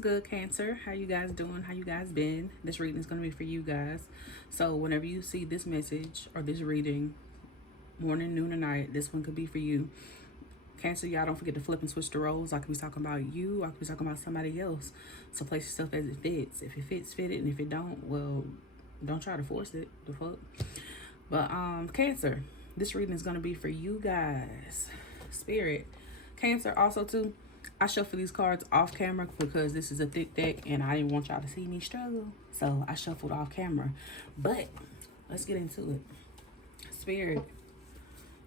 good, Cancer? How you guys doing? How you guys been? This reading is going to be for you guys. So whenever you see this message or this reading, morning, noon, or night, this one could be for you. Cancer, y'all don't forget to flip and switch the roles. I could be talking about you. I could be talking about somebody else. So place yourself as it fits. If it fits, fit it. And if it don't, well, don't try to force it. The fuck. But Cancer, this reading is going to be for you guys. Spirit. Cancer also too. I shuffle these cards off camera because this is a thick deck and I didn't want y'all to see me struggle. So I shuffled off camera. But let's get into it. Spirit,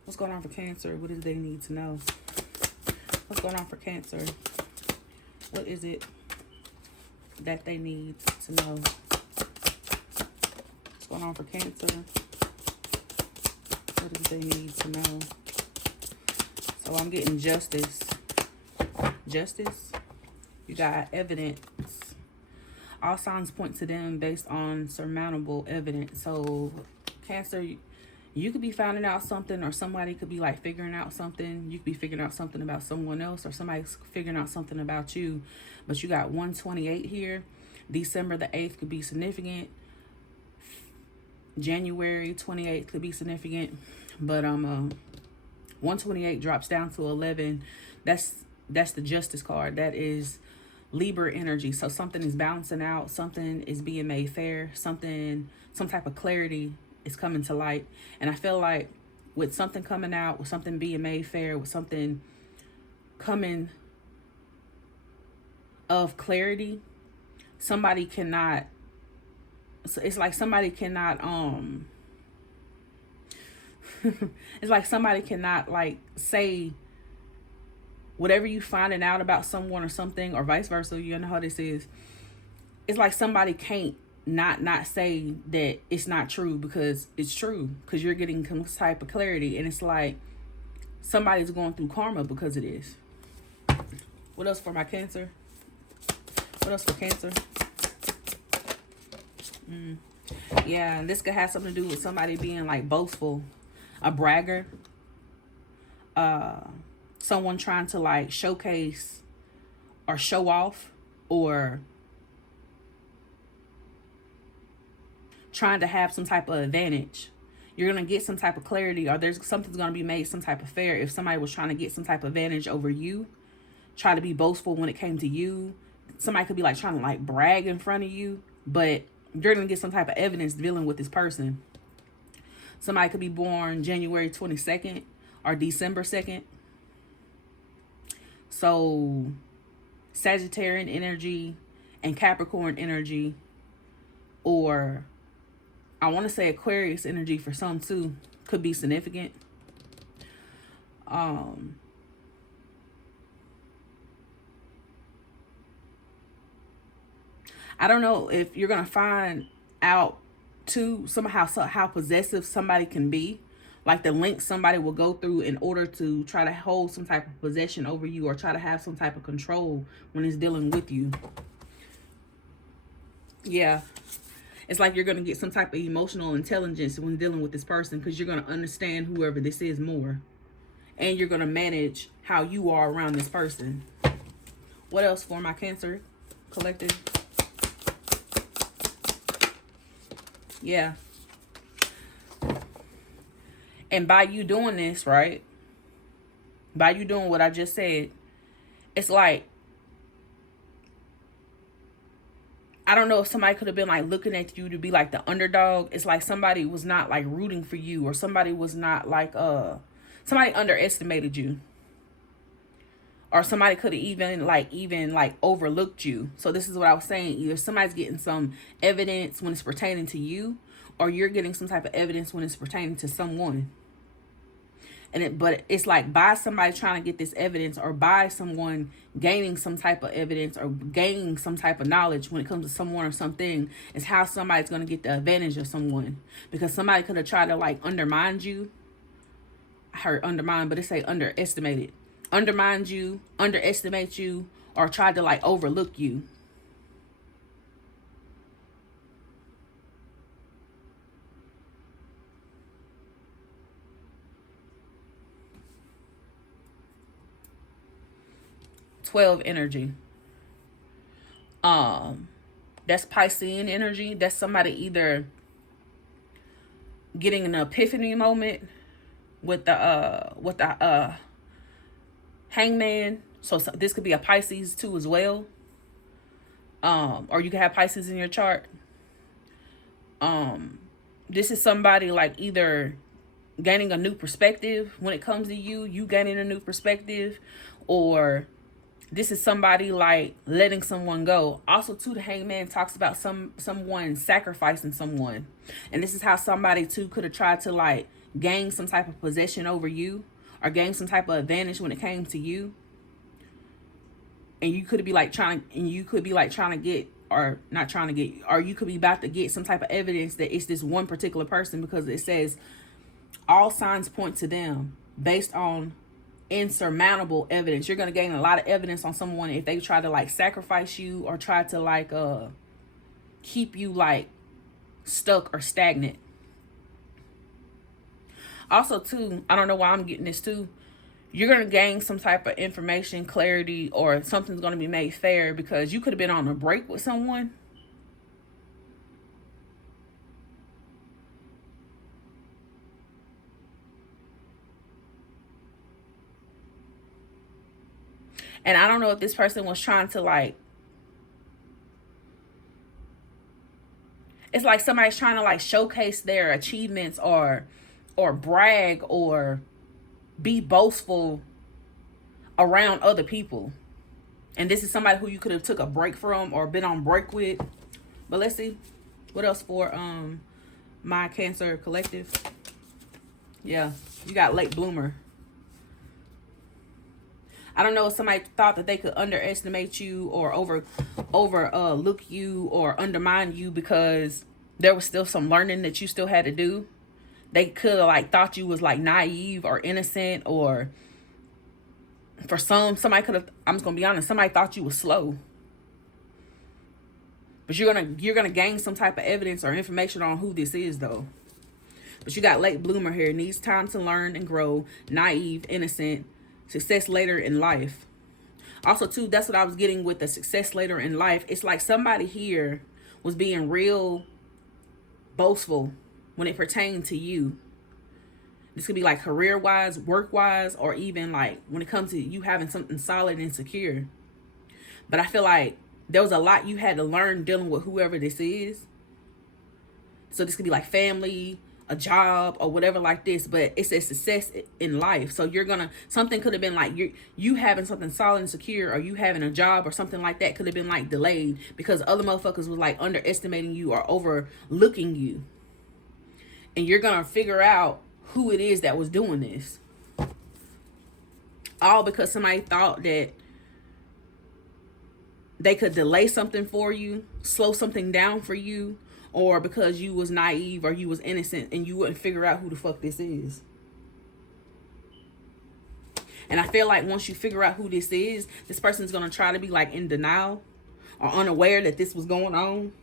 what's going on for Cancer? What do they need to know? What's going on for Cancer? What is it that they need to know? What's going on for Cancer? What do they need to know? So I'm getting justice. Justice. You got evidence. All signs point to them based on surmountable evidence. So Cancer, you could be finding out something, or somebody could be like figuring out something. You could be figuring out something about someone else, or somebody's figuring out something about you. But you got 128 here. December the 8th could be significant. January 28th could be significant. But 128 drops down to 11. That's the Justice card. That is Libra energy. So something is balancing out. Something is being made fair. Some type of clarity is coming to light. And I feel like with something coming out, with something being made fair, with something coming of clarity, somebody cannot, so it's like somebody cannot, it's like somebody cannot like say whatever you finding out about someone or something, or vice versa. You know how this is. It's like somebody can't not say that it's not true, because it's true, because you're getting some type of clarity. And it's like somebody's going through karma because it is. What else for my Cancer? What else for Cancer? Yeah, and this could have something to do with somebody being like boastful, a bragger, someone trying to like showcase or show off, or trying to have some type of advantage. You're going to get some type of clarity, or something's going to be made some type of fair if somebody was trying to get some type of advantage over you, try to be boastful when it came to you. Somebody could be like trying to like brag in front of you, but you're going to get some type of evidence dealing with this person. Somebody could be born January 22nd or December 2nd. So Sagittarian energy and Capricorn energy, or I want to say Aquarius energy for some too, could be significant. I don't know if you're going to find out too somehow how possessive somebody can be. Like the length somebody will go through in order to try to hold some type of possession over you, or try to have some type of control when it's dealing with you. Yeah. It's like you're going to get some type of emotional intelligence when dealing with this person, because you're going to understand whoever this is more. And you're going to manage how you are around this person. What else for my Cancer collective? Yeah. And by you doing this, right? By you doing what I just said, it's like, I don't know if somebody could have been like looking at you to be like the underdog. It's like somebody was not like rooting for you, or somebody was not like, somebody underestimated you. Or somebody could have even like overlooked you. So this is what I was saying. Either somebody's getting some evidence when it's pertaining to you, or you're getting some type of evidence when it's pertaining to someone. But it's like by somebody trying to get this evidence, or by someone gaining some type of evidence, or gaining some type of knowledge when it comes to someone or something, is how somebody's going to get the advantage of someone. Because somebody could have tried to like undermine you. I heard undermine, but it say underestimated. Undermine you, underestimate you, or tried to like overlook you. #12 energy. That's Piscean energy. That's somebody either getting an epiphany moment with the hangman. So this could be a Pisces too as well. Or you could have Pisces in your chart. This is somebody like either gaining a new perspective when it comes to you gaining a new perspective, or this is somebody like letting someone go. Also too, the hangman talks about someone sacrificing someone, and this is how somebody too could have tried to like gain some type of possession over you or gain some type of advantage when it came to you. And you could be like trying to get, or not trying to get, or you could be about to get some type of evidence that it's this one particular person, because it says all signs point to them based on insurmountable evidence. You're going to gain a lot of evidence on someone if they try to like sacrifice you or try to like keep you like stuck or stagnant. Also too, I don't know why I'm getting this too, you're going to gain some type of information, clarity, or something's going to be made fair because you could have been on a break with someone. And I don't know if this person was trying to like, it's like somebody's trying to like showcase their achievements or brag or be boastful around other people. And this is somebody who you could have took a break from or been on break with. But let's see what else for my Cancer collective. Yeah, you got late bloomer. I don't know if somebody thought that they could underestimate you or overlook you or undermine you because there was still some learning that you still had to do. They could have like thought you was like naive or innocent, or for somebody could have, I'm just gonna be honest, somebody thought you was slow. But you're gonna gain some type of evidence or information on who this is though. But you got late bloomer here, needs time to learn and grow, naive, innocent, success later in life. Also too, that's what I was getting with the success later in life. It's like somebody here was being real boastful when it pertained to you. This could be like career wise, work wise, or even like when it comes to you having something solid and secure. But I feel like there was a lot you had to learn dealing with whoever this is. So this could be like family, a job, or whatever like this, but it says success in life. So something could have been like you having something solid and secure, or you having a job or something like that could have been like delayed because other motherfuckers was like underestimating you or overlooking you. And you're gonna figure out who it is that was doing this. All because somebody thought that they could delay something for you, slow something down for you, or because you was naive or you was innocent and you wouldn't figure out who the fuck this is. And I feel like once you figure out who this is, this person's gonna try to be like in denial or unaware that this was going on.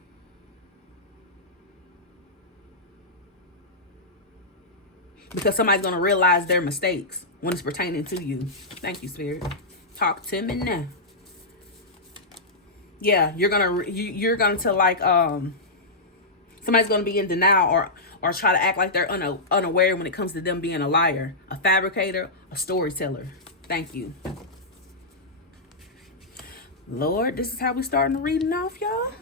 Because somebody's going to realize their mistakes when it's pertaining to you. Thank you, Spirit. Talk to me now. Yeah, you're going to like, somebody's going to be in denial or try to act like they're unaware when it comes to them being a liar, a fabricator, a storyteller. Thank you. Lord, this is how we starting the reading off, y'all.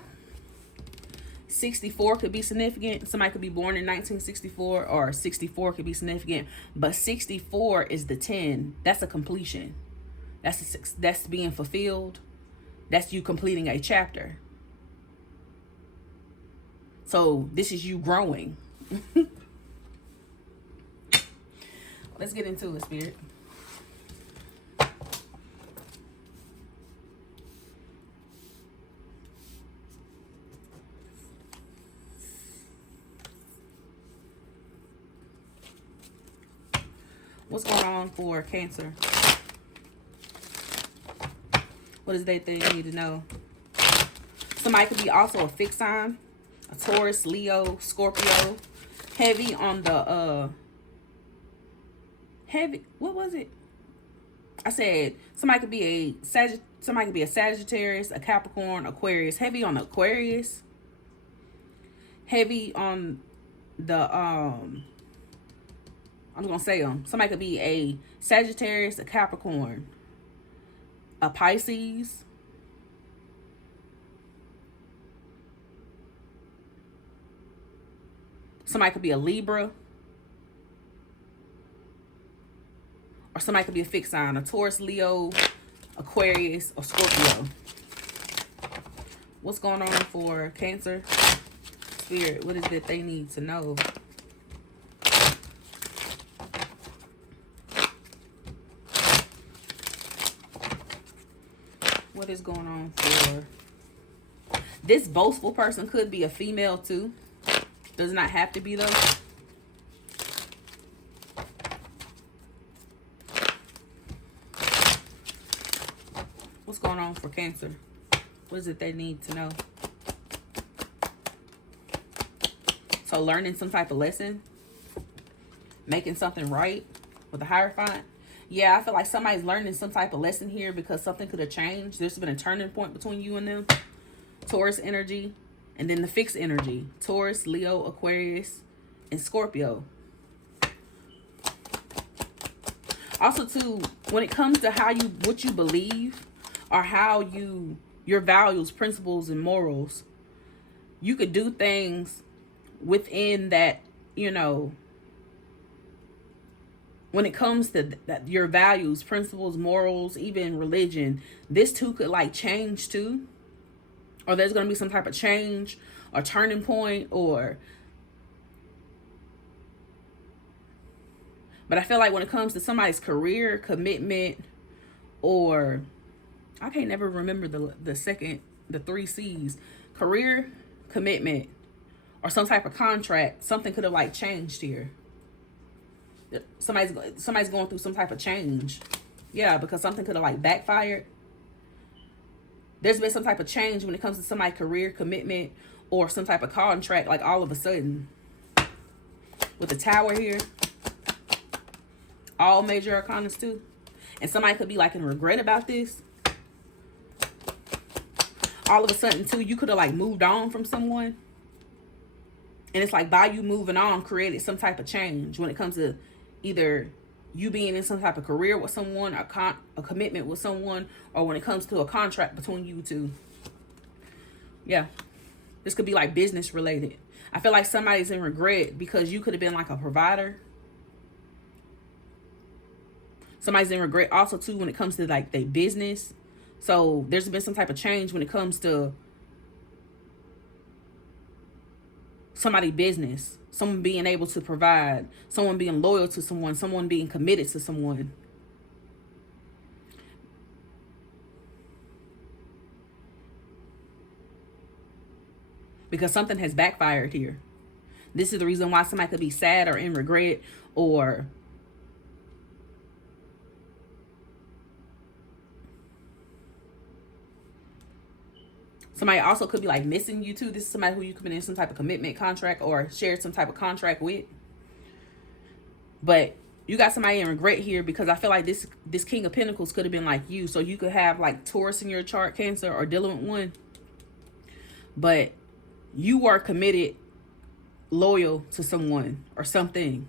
64 could be significant. Somebody could be born in 1964, or 64 could be significant. But 64 is the 10. That's a completion. That's being fulfilled. That's you completing a chapter. So this is you growing. Let's get into it, Spirit. What's going on for Cancer? What is they think need to know? Somebody could be also a fixed sign, a Taurus, Leo, Scorpio. Heavy on the heavy. What was it? I said somebody could be a Somebody could be a Sagittarius, a Capricorn, Aquarius. Heavy on Aquarius. Heavy on the, I'm going to say them. Somebody could be a Sagittarius, a Capricorn, a Pisces, somebody could be a Libra, or somebody could be a fixed sign, a Taurus, Leo, Aquarius, or Scorpio. What's going on for Cancer? Spirit, what is it they need to know? What is going on for this boastful person? Could be a female too. Does not have to be though. What's going on for Cancer? What is it they need to know? So learning some type of lesson, making something right with a Hierophant. Yeah, I feel like somebody's learning some type of lesson here because something could have changed. There's been a turning point between you and them. Taurus energy, and then the fixed energy. Taurus, Leo, Aquarius, and Scorpio. Also, too, when it comes to what you believe, or how your values, principles, and morals, you could do things within that, you know, when it comes to that, your values, principles, morals, even religion, this too could like change too. Or there's going to be some type of change or turning point, but I feel like when it comes to somebody's career, commitment, or I can't never remember the three C's, career, commitment, or some type of contract, something could have like changed here. Somebody's going through some type of change. Yeah, because something could have like backfired. There's been some type of change when it comes to somebody's career, commitment, or some type of contract, like all of a sudden. With the Tower here. All major arcanas too. And somebody could be like in regret about this. All of a sudden too, you could have like moved on from someone. And it's like by you moving on, created some type of change when it comes to either you being in some type of career with someone, a commitment with someone, or when it comes to a contract between you two. Yeah. This could be like business related. I feel like somebody's in regret because you could have been like a provider. Somebody's in regret also too when it comes to like their business. So there's been some type of change when it comes to somebody's business, someone being able to provide, someone being loyal to someone being committed to someone. Because something has backfired here. This is the reason why somebody could be sad or in regret, or somebody also could be like missing you too. This is somebody who you could be in some type of commitment contract or shared some type of contract with. But you got somebody in regret here because I feel like this King of Pentacles could have been like you. So you could have like Taurus in your chart, Cancer, or dealing with one. But you are committed, loyal to someone or something.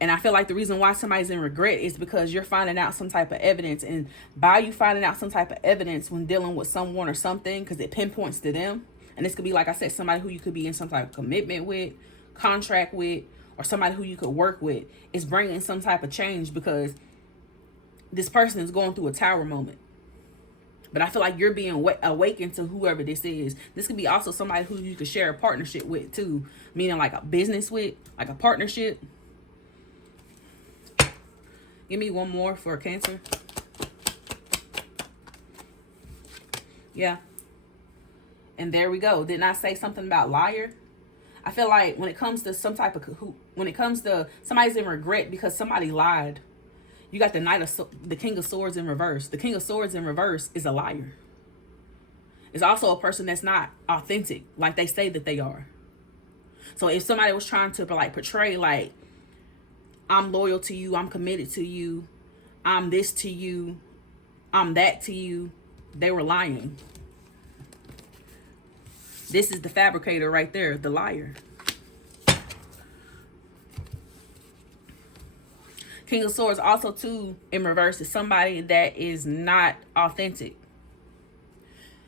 And I feel like the reason why somebody's in regret is because you're finding out some type of evidence. And by you finding out some type of evidence when dealing with someone or something, because it pinpoints to them. And this could be, like I said, somebody who you could be in some type of commitment with, contract with, or somebody who you could work with. Is bringing some type of change because this person is going through a Tower moment. But I feel like you're being awakened to whoever this is. This could be also somebody who you could share a partnership with too. Meaning like a business with, like a partnership. Give me one more for Cancer. Yeah. And there we go. Didn't I say something about liar? I feel like when it comes to when it comes to somebody's in regret because somebody lied. You got the King of Swords in reverse. The King of Swords in reverse is a liar. It's also a person that's not authentic like they say that they are. So if somebody was trying to like portray like, I'm loyal to you, I'm committed to you, I'm this to you, I'm that to you, they were lying. This is the fabricator right there, the liar. King of Swords also too in reverse is somebody that is not authentic.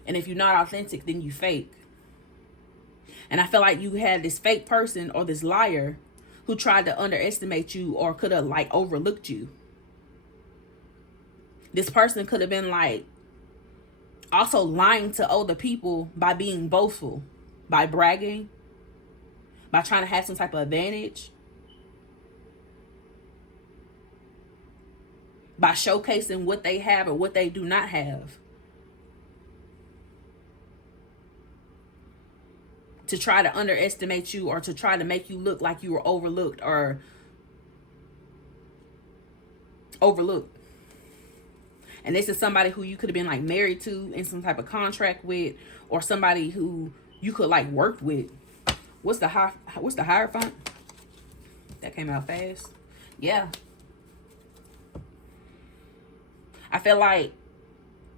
And if you're not authentic, then you fake. And I feel like you had this fake person or this liar who tried to underestimate you or could have like overlooked you. This person could have been like also lying to other people by being boastful, by bragging, by trying to have some type of advantage, by showcasing what they have or what they do not have, to try to underestimate you or to try to make you look like you were overlooked or overlooked. And this is somebody who you could have been like married to, in some type of contract with, or somebody who you could like work with. What's the Hierophant? That came out fast. Yeah. I feel like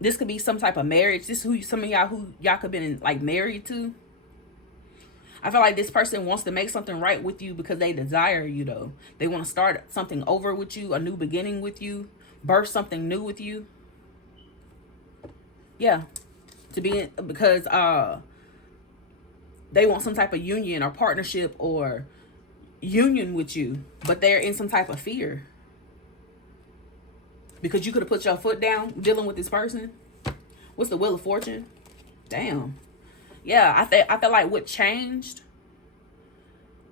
this could be some type of marriage. This is who some of y'all could have been like married to. I feel like this person wants to make something right with you because they desire you though. They want to start something over with you, a new beginning with you, birth something new with you. Yeah. Because they want some type of union or partnership or union with you, but they're in some type of fear. Because you could have put your foot down dealing with this person. What's the Wheel of Fortune? Damn. Yeah, I feel like what changed,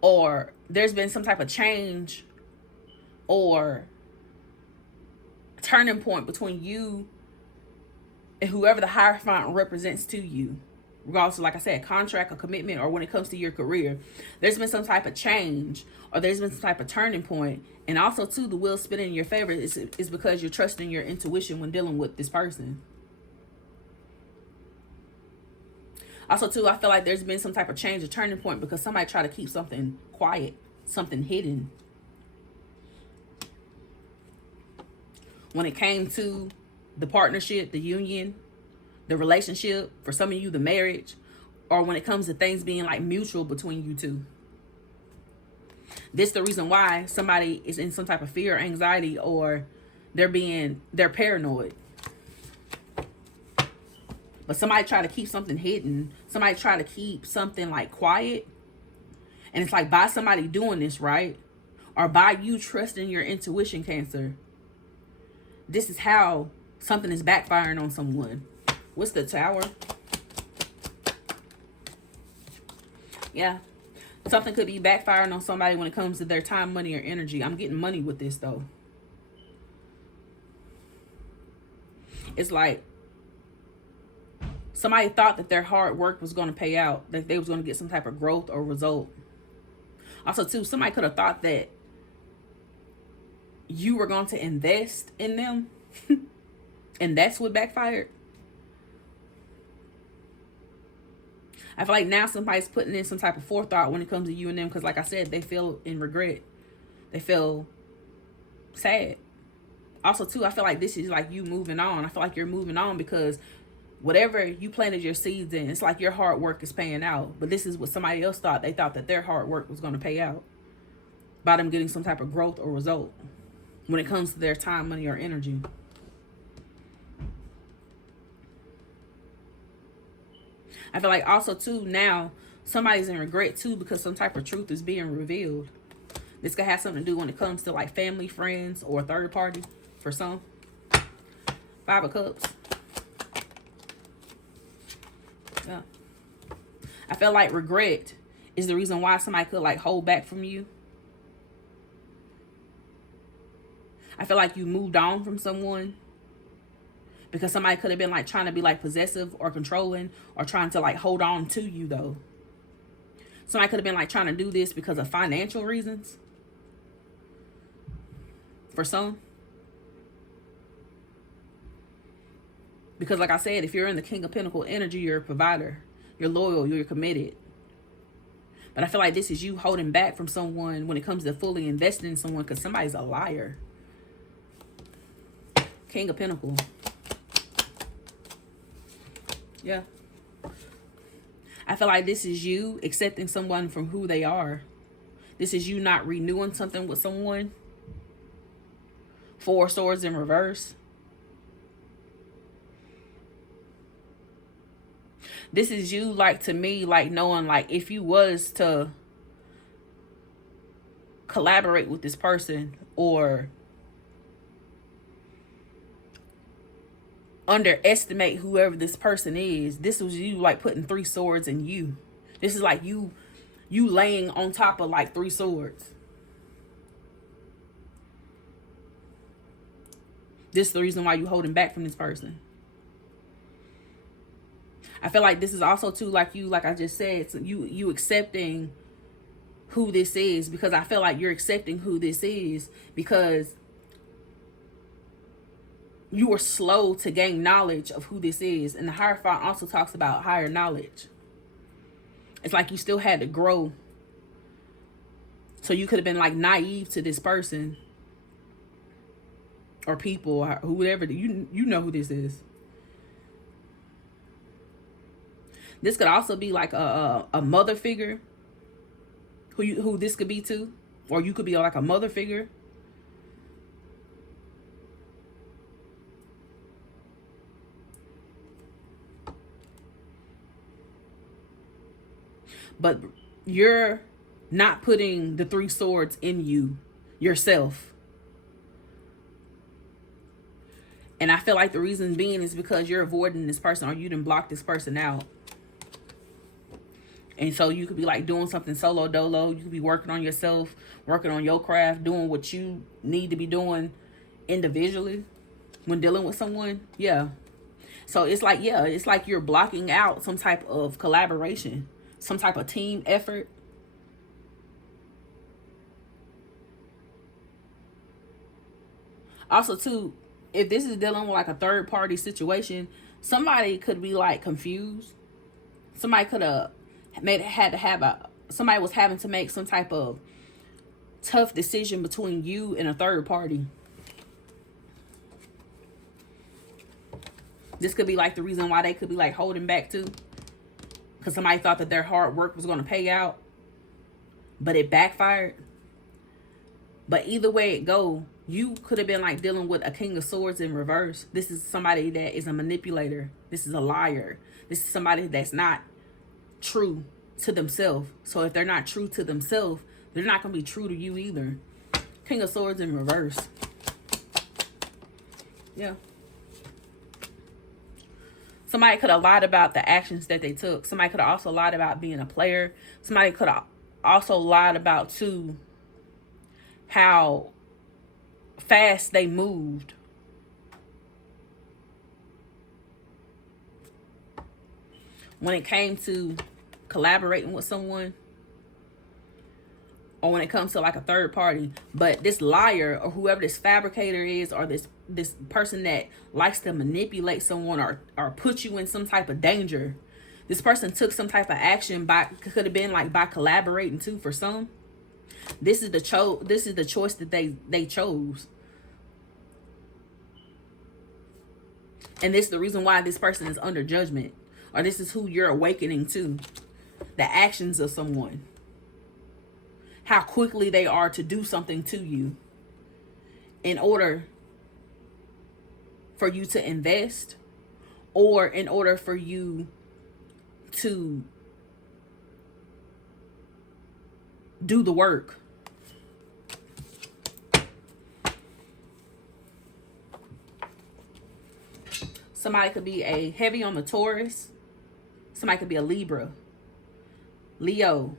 or there's been some type of change or turning point between you and whoever the Hierophant represents to you. Regardless of, like I said, contract or commitment, or when it comes to your career, there's been some type of change or there's been some type of turning point. And also too, the wheel spinning in your favor is because you're trusting your intuition when dealing with this person. Also too, I feel like there's been some type of change or turning point because somebody tried to keep something quiet, something hidden. When it came to the partnership, the union, the relationship, for some of you, the marriage, or when it comes to things being like mutual between you two. This is the reason why somebody is in some type of fear or anxiety, or they're paranoid. But somebody try to keep something hidden. Somebody try to keep something like quiet. And it's like by somebody doing this, right? Or by you trusting your intuition, Cancer. This is how something is backfiring on someone. What's the Tower? Yeah. Something could be backfiring on somebody when it comes to their time, money, or energy. I'm getting money with this, though. It's like somebody thought that their hard work was going to pay out, that they was going to get some type of growth or result. Also, too, somebody could have thought that you were going to invest in them, and that's what backfired. I feel like now somebody's putting in some type of forethought when it comes to you and them, because like I said, they feel in regret. They feel sad. Also, too, I feel like this is like you moving on. I feel like you're moving on because whatever you planted your seeds in, it's like your hard work is paying out. But this is what somebody else thought. They thought that their hard work was going to pay out by them getting some type of growth or result when it comes to their time, money, or energy. I feel like also, too, now somebody's in regret, too, because some type of truth is being revealed. This could have something to do when it comes to, like, family, friends, or third party for some. 5 of Cups. Yeah. I feel like regret is the reason why somebody could, like, hold back from you. I feel like you moved on from someone because somebody could have been like trying to be like possessive or controlling or trying to like hold on to you though. Somebody could have been like trying to do this because of financial reasons. For some. Because like I said, if you're in the King of Pentacles energy, you're a provider. You're loyal. You're committed. But I feel like this is you holding back from someone when it comes to fully investing in someone because somebody's a liar. King of Pentacles. Yeah. I feel like this is you accepting someone from who they are. This is you not renewing something with someone. 4 swords in reverse. This is you, like, to me, like, knowing, like, if you was to collaborate with this person or underestimate whoever this person is, this was you, like, putting 3 swords in you. This is like you laying on top of, like, 3 swords. This is the reason why you holding back from this person. I feel like this is also too, like I just said, so you accepting who this is, because I feel like you're accepting who this is because you were slow to gain knowledge of who this is. And the Hierophant also talks about higher knowledge. It's like you still had to grow. So you could have been, like, naive to this person or people or whoever. You know who this is. This could also be like a mother figure who this could be too. Or you could be like a mother figure. But you're not putting the 3 swords in you yourself. And I feel like the reason being is because you're avoiding this person, or you done blocked this person out. And so you could be, like, doing something solo dolo. You could be working on yourself, working on your craft, doing what you need to be doing individually when dealing with someone. Yeah. So it's like, yeah, it's like you're blocking out some type of collaboration, some type of team effort. Also, too, if this is dealing with, like, a third party situation, somebody could be, like, confused. Somebody could have somebody was having to make some type of tough decision between you and a third party. This could be, like, the reason why they could be, like, holding back too, because somebody thought that their hard work was going to pay out, but it backfired. But either way it go, you could have been, like, dealing with a King of Swords in reverse. This is somebody that is a manipulator. This is a liar. This is somebody that's not true to themselves. So if they're not true to themselves, they're not going to be true to you either. King of Swords in reverse. Yeah. Somebody could have lied about the actions that they took. Somebody could have also lied about being a player. Somebody could have also lied about, too, how fast they moved. When it came to collaborating with someone, or when it comes to, like, a third party. But this liar, or whoever this fabricator is, or this person that likes to manipulate someone or put you in some type of danger, this person took some type of action could have been, like, by collaborating too for some. This is the choice that they chose. And this is the reason why this person is under judgment, or this is who you're awakening to. The actions of someone, how quickly they are to do something to you in order for you to invest, or in order for you to do the work. Somebody could be a heavy on the Taurus. Somebody could be a Libra, Leo,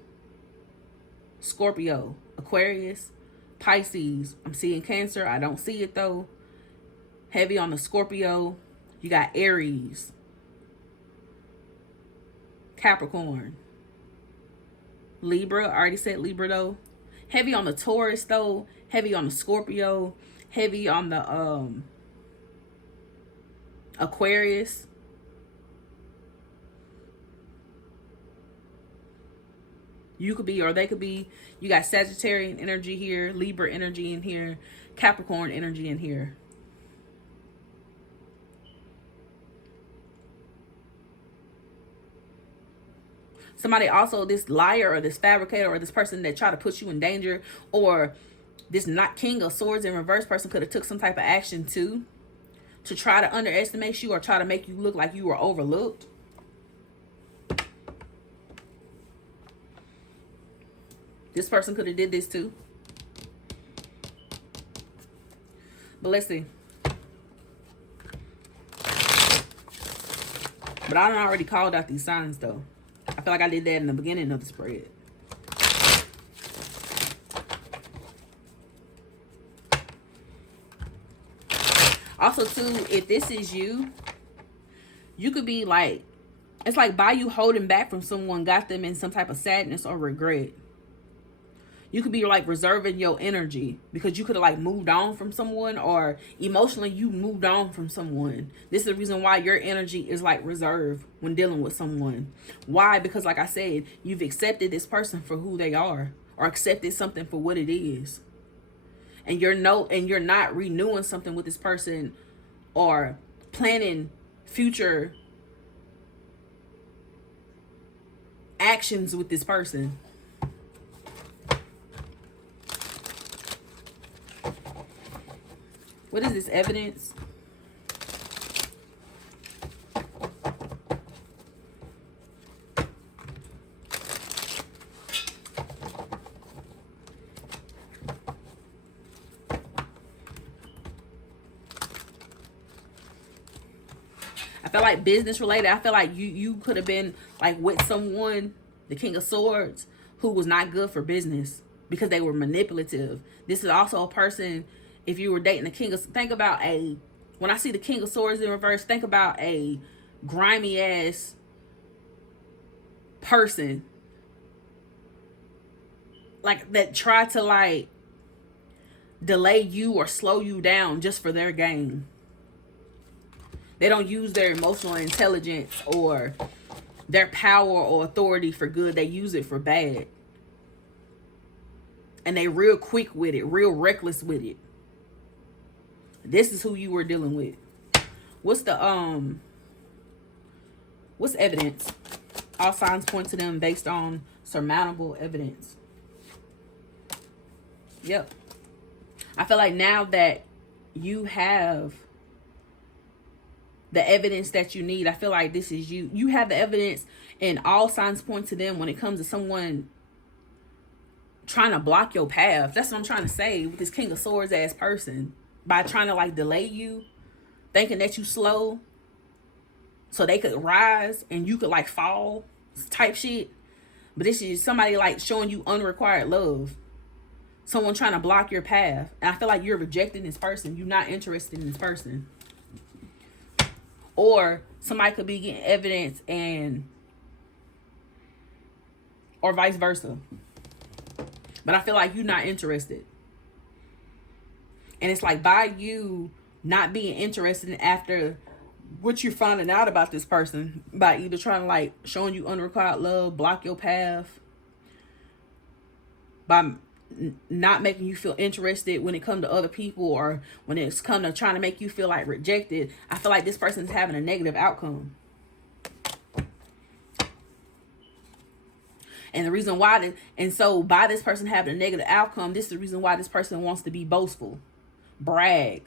Scorpio, Aquarius, Pisces. I'm seeing Cancer. I don't see it though. Heavy on the Scorpio. You got Aries, Capricorn, Libra. I already said Libra though. Heavy on the Taurus though. Heavy on the Scorpio. Heavy on the Aquarius. You could be, or they could be. You got Sagittarian energy here, Libra energy in here, Capricorn energy in here. Somebody also, this liar or this fabricator or this person that try to put you in danger, or this not King of Swords in reverse person could have took some type of action too to try to underestimate you or try to make you look like you were overlooked. This person could have did this too. But let's see. But I done already called out these signs though. I feel like I did that in the beginning of the spread. Also too, if this is you, you could be like, it's like by you holding back from someone got them in some type of sadness or regret. You could be like reserving your energy because you could have like moved on from someone, or emotionally you moved on from someone. This is the reason why your energy is like reserved when dealing with someone. Why? Because like I said, you've accepted this person for who they are, or accepted something for what it is. And you're not renewing something with this person or planning future actions with this person. What is this evidence? I feel like business related. I feel like you could have been like with someone, the King of Swords, who was not good for business because they were manipulative. This is also a person, if you were dating the King of, think about when I see the King of Swords in reverse, think about a grimy ass person like that tried to like delay you or slow you down just for their gain. They don't use their emotional intelligence or their power or authority for good. They use it for bad. And they real quick with it, real reckless with it. This is who you were dealing with. What's evidence? All signs point to them based on surmountable evidence. Yep. I feel like now that you have the evidence that you need, I feel like this is you. You have the evidence, and all signs point to them when it comes to someone trying to block your path. That's what I'm trying to say with this King of Swords ass person. By trying to like delay you, thinking that you slow so they could rise and you could like fall type shit. But this is somebody like showing you unrequited love. Someone trying to block your path. And I feel like you're rejecting this person. You're not interested in this person. Or somebody could be getting evidence or vice versa. But I feel like you're not interested. And it's like by you not being interested in after what you're finding out about this person, by either trying to like showing you unrequited love, block your path, by not making you feel interested when it comes to other people, or when it's come to trying to make you feel like rejected, I feel like this person is having a negative outcome. And the reason why, and so by this person having a negative outcome, this is the reason why this person wants to be boastful, brag,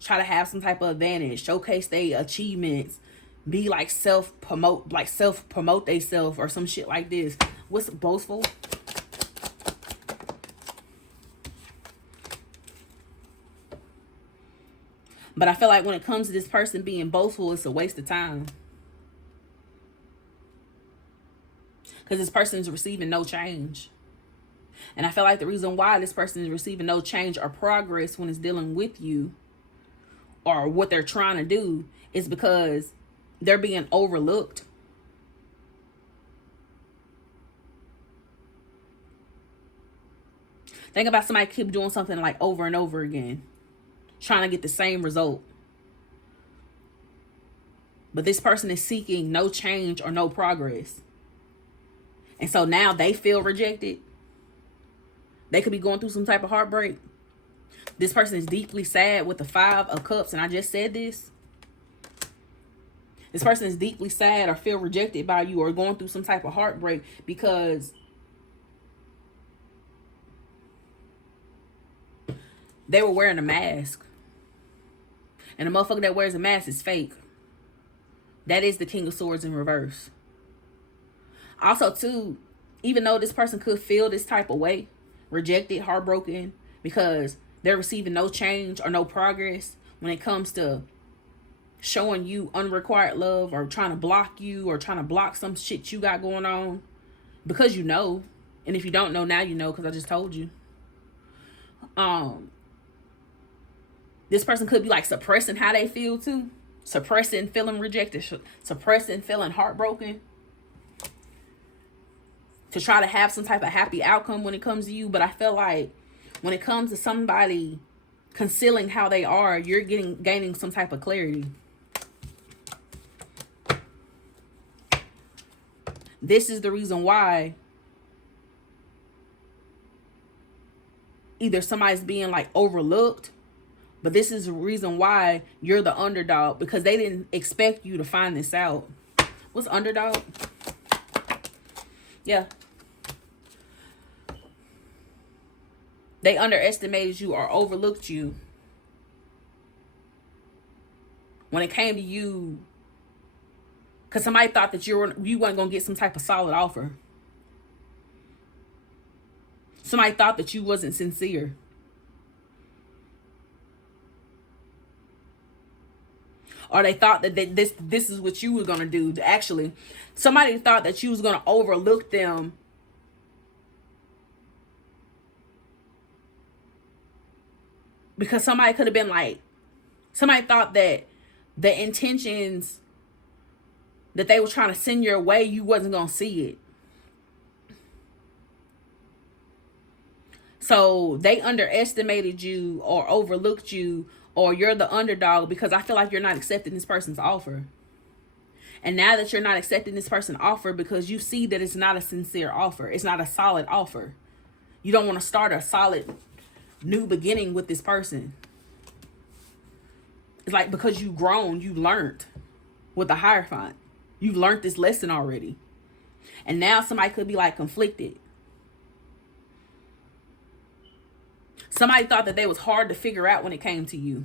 try to have some type of advantage, showcase their achievements, be like self-promote themselves or some shit like this. What's boastful? But I feel like when it comes to this person being boastful, it's a waste of time. Because this person is receiving no change. And I feel like the reason why this person is receiving no change or progress when it's dealing with you or what they're trying to do is because they're being overlooked. Think about somebody keep doing something like over and over again, trying to get the same result. But this person is seeking no change or no progress. And so now they feel rejected. They could be going through some type of heartbreak. This person is deeply sad with the 5 of Cups. And I just said this. This person is deeply sad or feel rejected by you or going through some type of heartbreak because they were wearing a mask. And the motherfucker that wears a mask is fake. That is the King of Swords in reverse. Also, too, even though this person could feel this type of way, rejected, heartbroken, because they're receiving no change or no progress when it comes to showing you unrequited love or trying to block you or trying to block some shit you got going on, because you know. And if you don't know, now you know, because I just told you. This person could be like suppressing how they feel too. Suppressing feeling rejected. Suppressing feeling heartbroken. To try to have some type of happy outcome when it comes to you. But I feel like when it comes to somebody concealing how they are, you're gaining some type of clarity. This is the reason why either somebody's being like overlooked, but this is the reason why you're the underdog, because they didn't expect you to find this out. What's underdog? Yeah. They underestimated you or overlooked you when it came to you, because somebody thought that you weren't going to get some type of solid offer. Somebody thought that you wasn't sincere. Or they thought that this is what you were going to do. Actually, somebody thought that you was going to overlook them because somebody could have been like, somebody thought that the intentions that they were trying to send your way, you wasn't going to see it. So they underestimated you or overlooked you, or you're the underdog, because I feel like you're not accepting this person's offer. And now that you're not accepting this person's offer because you see that it's not a sincere offer. It's not a solid offer. You don't want to start a solid new beginning with this person. It's like because you've grown, you've learned with the Hierophant. You've learned this lesson already. And now somebody could be like conflicted. Somebody thought that they was hard to figure out when it came to you.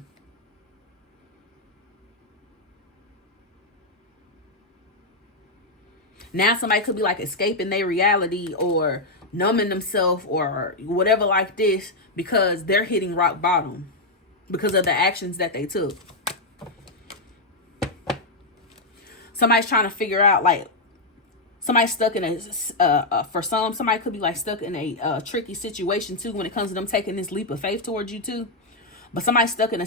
Now somebody could be like escaping their reality or numbing themselves or whatever like this because they're hitting rock bottom because of the actions that they took. Somebody's trying to figure out, like, somebody's stuck in a, for some, somebody could be like stuck in a tricky situation too when it comes to them taking this leap of faith towards you too. But somebody's stuck in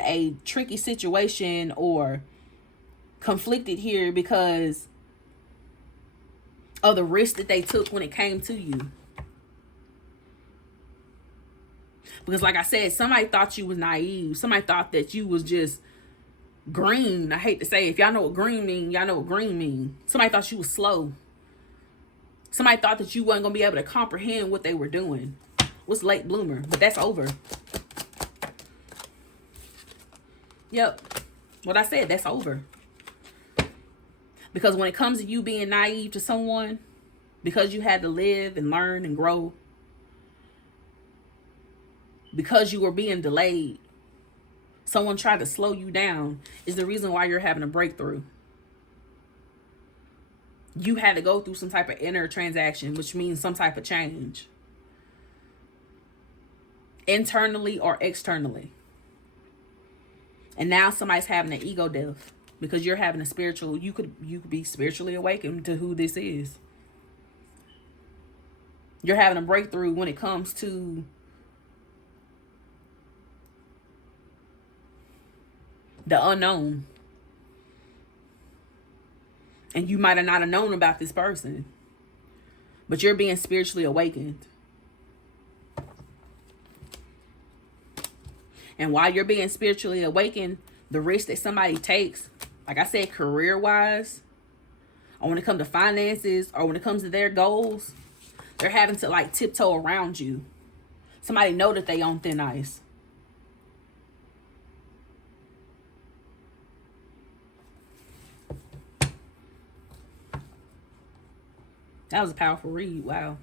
a tricky situation or conflicted here because of the risk that they took when it came to you. Because like I said, somebody thought you was naive. Somebody thought that you was just green. I hate to say it. If y'all know what green mean, y'all know what green mean. Somebody thought you was slow. Somebody thought that you wasn't going to be able to comprehend what they were doing. What's late bloomer? But that's over. Yep. What I said, that's over. Because when it comes to you being naive to someone, because you had to live and learn and grow, because you were being delayed, someone tried to slow you down, is the reason why you're having a breakthrough. You had to go through some type of inner transaction, which means some type of change. Internally or externally. And now somebody's having an ego death because you're having a spiritual, you could be spiritually awakened to who this is. You're having a breakthrough when it comes to the unknown. And you might have not have known about this person, but you're being spiritually awakened. And while you're being spiritually awakened, the risk that somebody takes, like I said, career-wise, or when it comes to finances, or when it comes to their goals, they're having to like tiptoe around you. Somebody know that they on thin ice. That was a powerful read. Wow.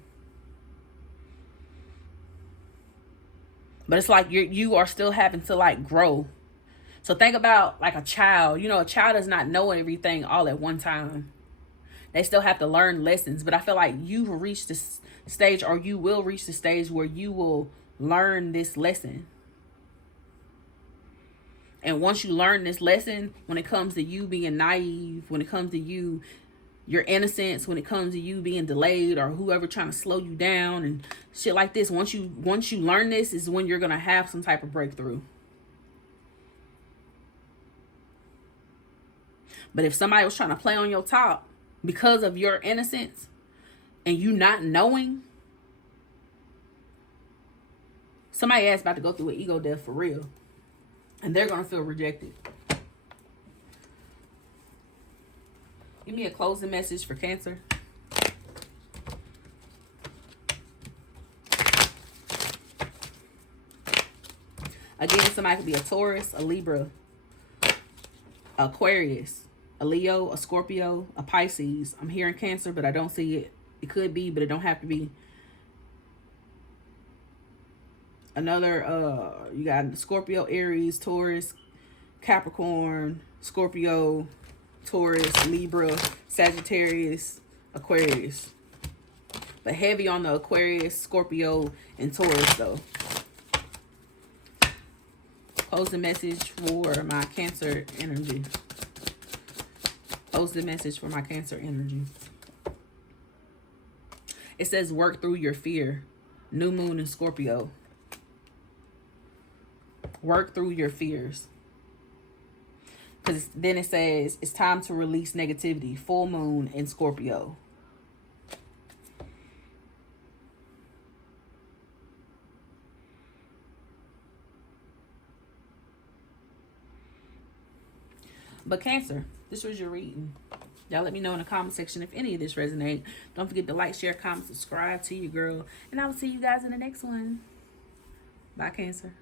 But it's like you are still having to like grow. So think about like a child. You know, a child does not know everything all at one time. They still have to learn lessons. But I feel like you've reached this stage, or you will reach the stage where you will learn this lesson. And once you learn this lesson, when it comes to you being naive, when it comes to you, your innocence, when it comes to you being delayed or whoever trying to slow you down and shit like this, once you learn this is when you're gonna have some type of breakthrough. But if somebody was trying to play on your top because of your innocence and you not knowing, somebody else about to go through an ego death for real. And they're going to feel rejected. Give me a closing message for Cancer. Again, somebody could be a Taurus, a Libra, Aquarius, a Leo, a Scorpio, a Pisces. I'm hearing Cancer, but I don't see it. It could be, but it don't have to be. Another, you got Scorpio, Aries, Taurus, Capricorn, Scorpio, Taurus, Libra, Sagittarius, Aquarius. But heavy on the Aquarius, Scorpio, and Taurus though. Closing message for my Cancer energy. Closing message for my Cancer energy. It says work through your fear. New moon in Scorpio. Work through your fears. Because then it says it's time to release negativity. Full moon in Scorpio. But Cancer, this was your reading. Y'all let me know in the comment section if any of this resonates. Don't forget to like, share, comment, subscribe to your girl. And I will see you guys in the next one. Bye, Cancer.